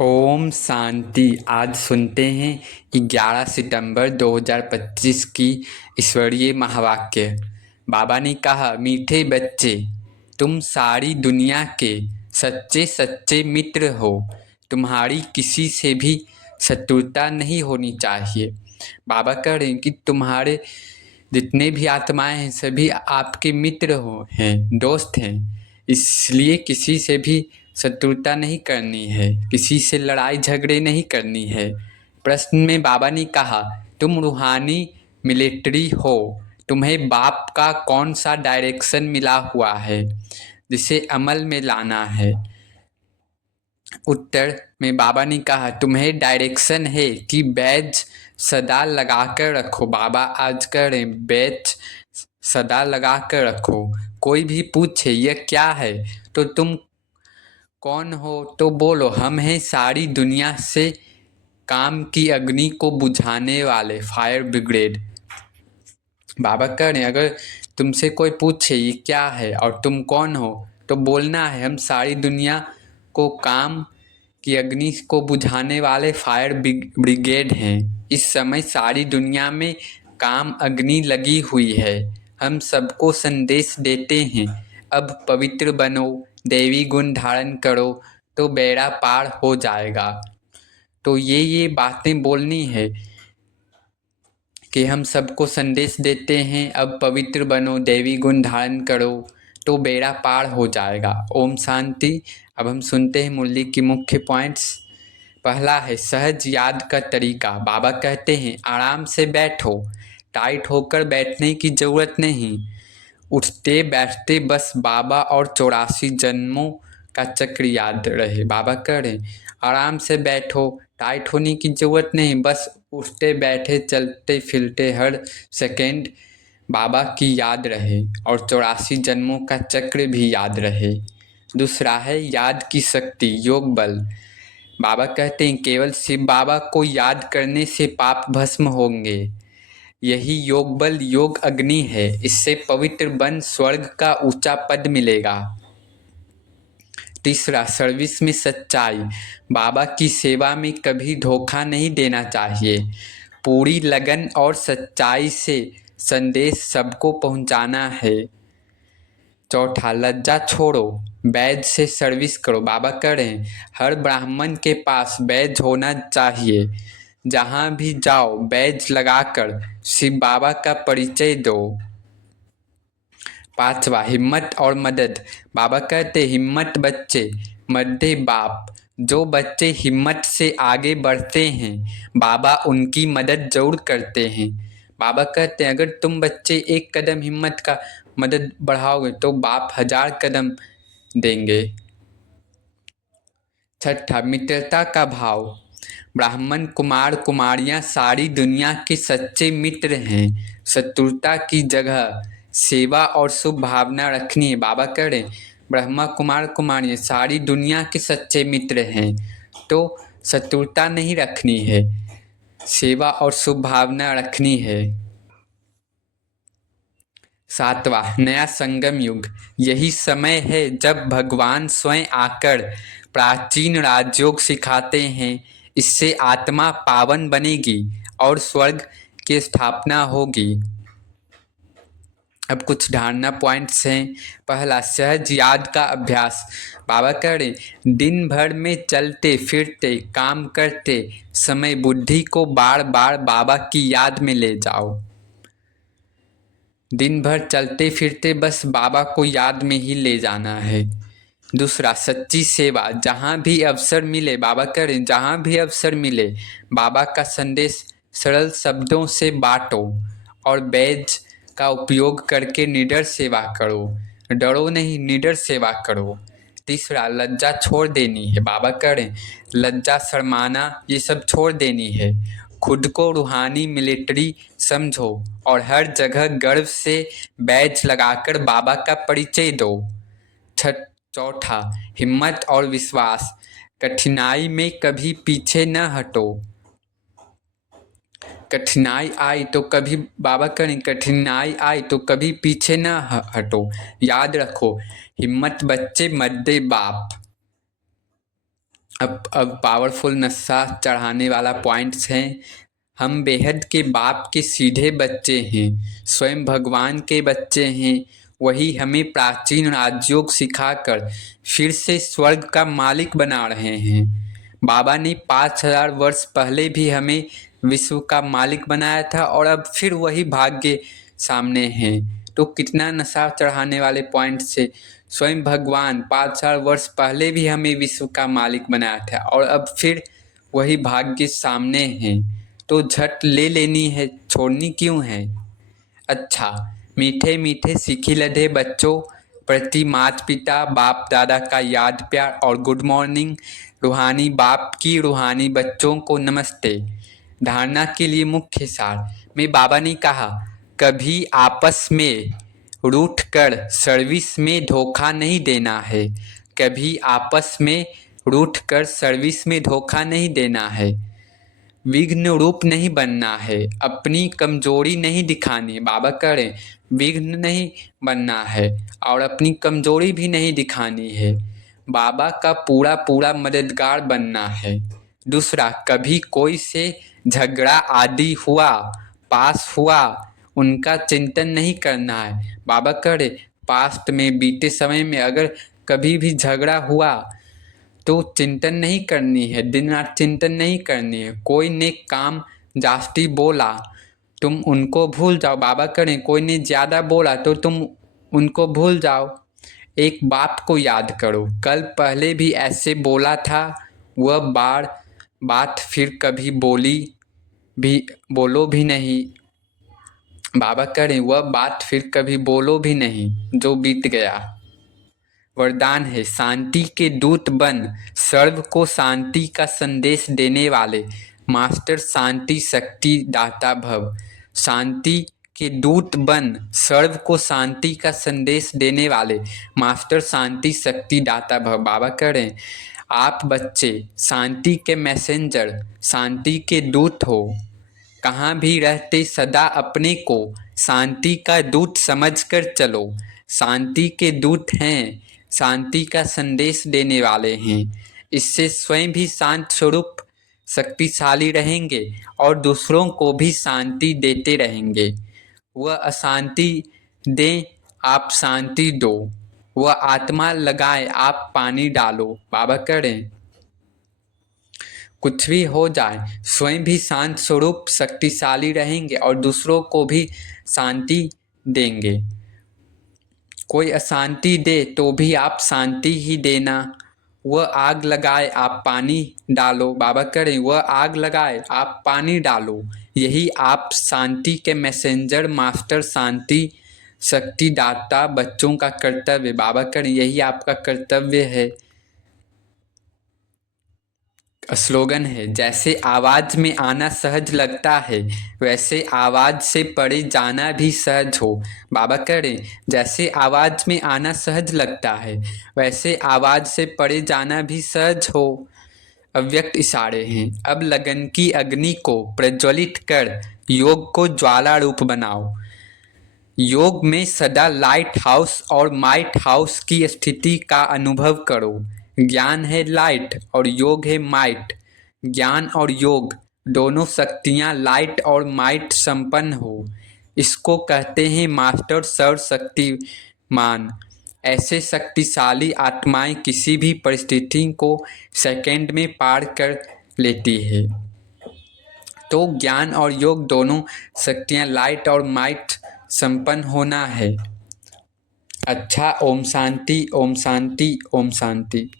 ओम शांति। आज सुनते हैं 11 सितंबर 2025 की ईश्वरीय महावाक्य। बाबा ने कहा, मीठे बच्चे, तुम सारी दुनिया के सच्चे सच्चे मित्र हो। तुम्हारी किसी से भी शत्रुता नहीं होनी चाहिए। बाबा कह रहे हैं कि तुम्हारे जितने भी आत्माएं हैं सभी आपके मित्र हैं, दोस्त हैं। इसलिए किसी से भी शत्रुता नहीं करनी है, किसी से लड़ाई झगड़े नहीं करनी है। प्रश्न में बाबा ने कहा, तुम रूहानी मिलिट्री हो, तुम्हें बाप का कौन सा डायरेक्शन मिला हुआ है जिसे अमल में लाना है। उत्तर में बाबा ने कहा, तुम्हें डायरेक्शन है कि बैज सदा लगा कर रखो। बाबा आज कह रहे हैं बैज सदा लगा कर रखो। कोई भी पूछे यह क्या है तो तुम कौन हो तो बोलो, हम हैं सारी दुनिया से काम की अग्नि को बुझाने वाले फायर ब्रिगेड। बाबा कह रहे हैं अगर तुमसे कोई पूछे ये क्या है और तुम कौन हो तो बोलना है हम सारी दुनिया को काम की अग्नि को बुझाने वाले फायर ब्रिगेड हैं। इस समय सारी दुनिया में काम अग्नि लगी हुई है। हम सबको संदेश देते हैं, अब पवित्र बनो, देवी गुण धारण करो तो बेड़ा पार हो जाएगा। तो ये बातें बोलनी है कि हम सबको संदेश देते हैं, अब पवित्र बनो, देवी गुण धारण करो तो बेड़ा पार हो जाएगा। ओम शांति। अब हम सुनते हैं मुरली की मुख्य पॉइंट्स। पहला है सहज याद का तरीका। बाबा कहते हैं आराम से बैठो, टाइट होकर बैठने की ज़रूरत नहीं। उठते बैठते बस बाबा और 84 जन्मों का चक्र याद रहे। बाबा कह रहे हैं आराम से बैठो, टाइट होने की ज़रूरत नहीं, बस उठते बैठे चलते फिरते हर सेकेंड बाबा की याद रहे और 84 जन्मों का चक्र भी याद रहे। दूसरा है याद की शक्ति, योग बल। बाबा कहते हैं केवल शिव बाबा को याद करने से पाप भस्म होंगे। यही योग बल योग अग्नि है, इससे पवित्र बन स्वर्ग का ऊंचा पद मिलेगा। तीसरा सर्विस में सच्चाई। बाबा की सेवा में कभी धोखा नहीं देना चाहिए, पूरी लगन और सच्चाई से संदेश सबको पहुंचाना है। चौथा लज्जा छोड़ो, बैज से सर्विस करो। बाबा कह रहे हैं हर ब्राह्मण के पास बैज होना चाहिए। जहाँ भी जाओ बैज लगाकर शिव बाबा का परिचय दो। पांचवा हिम्मत और मदद। बाबा कहते हिम्मत बच्चे, मदद बाप। जो बच्चे हिम्मत से आगे बढ़ते हैं बाबा उनकी मदद जरूर करते हैं। बाबा कहते हैं अगर तुम बच्चे एक कदम हिम्मत का मदद बढ़ाओगे तो बाप 1000 कदम देंगे। छठा मित्रता का भाव। ब्राह्मण कुमार कुमारियां सारी दुनिया के सच्चे मित्र हैं। शत्रुता की जगह सेवा और शुभ भावना रखनी है। बाबा कह रहे हैं ब्रह्मा कुमार कुमारियां सारी दुनिया के सच्चे मित्र हैं, तो शत्रुता नहीं रखनी है, सेवा और शुभ भावना रखनी है। सातवां नया संगम युग। यही समय है जब भगवान स्वयं आकर प्राचीन राजयोग सिखाते हैं। इससे आत्मा पावन बनेगी और स्वर्ग की स्थापना होगी। अब कुछ धारणा पॉइंट्स हैं। पहला सहज याद का अभ्यास। बाबा कह रहे दिन भर में चलते फिरते काम करते समय बुद्धि को बार बार बाबा की याद में ले जाओ। दिन भर चलते फिरते बस बाबा को याद में ही ले जाना है। दूसरा सच्ची सेवा। जहाँ भी अवसर मिले, बाबा कह रहे जहाँ भी अवसर मिले बाबा का संदेश सरल शब्दों से बांटो और बैज का उपयोग करके निडर सेवा करो। डरो नहीं, निडर सेवा करो। तीसरा लज्जा छोड़ देनी है। बाबा कह रहे लज्जा शर्माना ये सब छोड़ देनी है। खुद को रूहानी मिलिट्री समझो और हर जगह गर्व से बैज लगाकर बाबा का परिचय दो। चौथा हिम्मत और विश्वास। कठिनाई में कभी पीछे न हटो। कठिनाई आई तो कभी बाबा करें कठिनाई आई तो कभी पीछे न हटो। याद रखो हिम्मत बच्चे मद्दे बाप। अब पावरफुल नशा चढ़ाने वाला पॉइंट्स हैं। हम बेहद के बाप के सीधे बच्चे हैं, स्वयं भगवान के बच्चे हैं। वही हमें प्राचीन राजयोग सिखाकर फिर से स्वर्ग का मालिक बना रहे हैं। बाबा ने 5000 वर्ष पहले भी हमें विश्व का मालिक बनाया था और अब फिर वही भाग्य सामने है। तो कितना नशा चढ़ाने वाले पॉइंट से स्वयं भगवान 5000 वर्ष पहले भी हमें विश्व का मालिक बनाया था और अब फिर वही भाग्य सामने है। तो झट ले लेनी है, छोड़नी क्यों है। अच्छा, मीठे मीठे सीखी लधे बच्चों प्रति माता पिता बाप दादा का याद प्यार और गुड मॉर्निंग। रूहानी बाप की रूहानी बच्चों को नमस्ते। धारणा के लिए मुख्य सार में बाबा ने कहा, कभी आपस में रूठ कर सर्विस में धोखा नहीं देना है। कभी आपस में रूठ कर सर्विस में धोखा नहीं देना है। विघ्न रूप नहीं बनना है, अपनी कमजोरी नहीं दिखानी। बाबा कह रहे विघ्न नहीं बनना है और अपनी कमजोरी भी नहीं दिखानी है। बाबा का पूरा पूरा मददगार बनना है। दूसरा, कभी कोई से झगड़ा आदि हुआ, पास हुआ, उनका चिंतन नहीं करना है। बाबा कह रहे पास्ट में बीते समय में अगर कभी भी झगड़ा हुआ तो चिंतन नहीं करनी है, दिन रात चिंतन नहीं करनी है। कोई ने काम जास्ती बोला, तुम उनको भूल जाओ। बाबा करें कोई ने ज़्यादा बोला तो तुम उनको भूल जाओ। एक बात को याद करो, कल पहले भी ऐसे बोला था, वह बात फिर कभी बोलो भी नहीं। बाबा करें वह बात फिर कभी बोलो भी नहीं जो बीत गया। वरदान है, शांति के दूत बन सर्व को शांति का संदेश देने वाले मास्टर शांति शक्ति दाता भव। शांति के दूत बन सर्व को शांति का संदेश देने वाले मास्टर शांति शक्ति दाता भव। बाबा कह रहे हैं आप बच्चे शांति के मैसेंजर, शांति के दूत हो। कहाँ भी रहते सदा अपने को शांति का दूत समझकर चलो। शांति के दूत हैं, शांति का संदेश देने वाले हैं। इससे स्वयं भी शांत स्वरूप शक्तिशाली रहेंगे और दूसरों को भी शांति देते रहेंगे। वह अशांति दें, आप शांति दो। वह आत्मा लगाए, आप पानी डालो। बाबा करें कुछ भी हो जाए, स्वयं भी शांत स्वरूप शक्तिशाली रहेंगे और दूसरों को भी शांति देंगे। कोई अशांति दे तो भी आप शांति ही देना। वह आग लगाए, आप पानी डालो। बाबा करें वह आग लगाए, आप पानी डालो। यही आप शांति के मैसेंजर मास्टर शांति शक्ति दाता बच्चों का कर्तव्य। बाबा करें यही आपका कर्तव्य है। स्लोगन है, जैसे आवाज में आना सहज लगता है वैसे आवाज से परे जाना भी सहज हो। बाबा कह रहे जैसे आवाज में आना सहज लगता है वैसे आवाज से परे जाना भी सहज हो। अव्यक्त इशारे हैं, अब लगन की अग्नि को प्रज्वलित कर योग को ज्वाला रूप बनाओ। योग में सदा लाइट हाउस और माइट हाउस की स्थिति का अनुभव करो। ज्ञान है लाइट और योग है माइट। ज्ञान और योग दोनों शक्तियाँ लाइट और माइट संपन्न हो, इसको कहते हैं मास्टर सर्वशक्तिमान। ऐसे शक्तिशाली आत्माएं किसी भी परिस्थिति को सेकंड में पार कर लेती है। तो ज्ञान और योग दोनों शक्तियाँ लाइट और माइट संपन्न होना है। अच्छा, ओम शांति, ओम शांति, ओम शांति।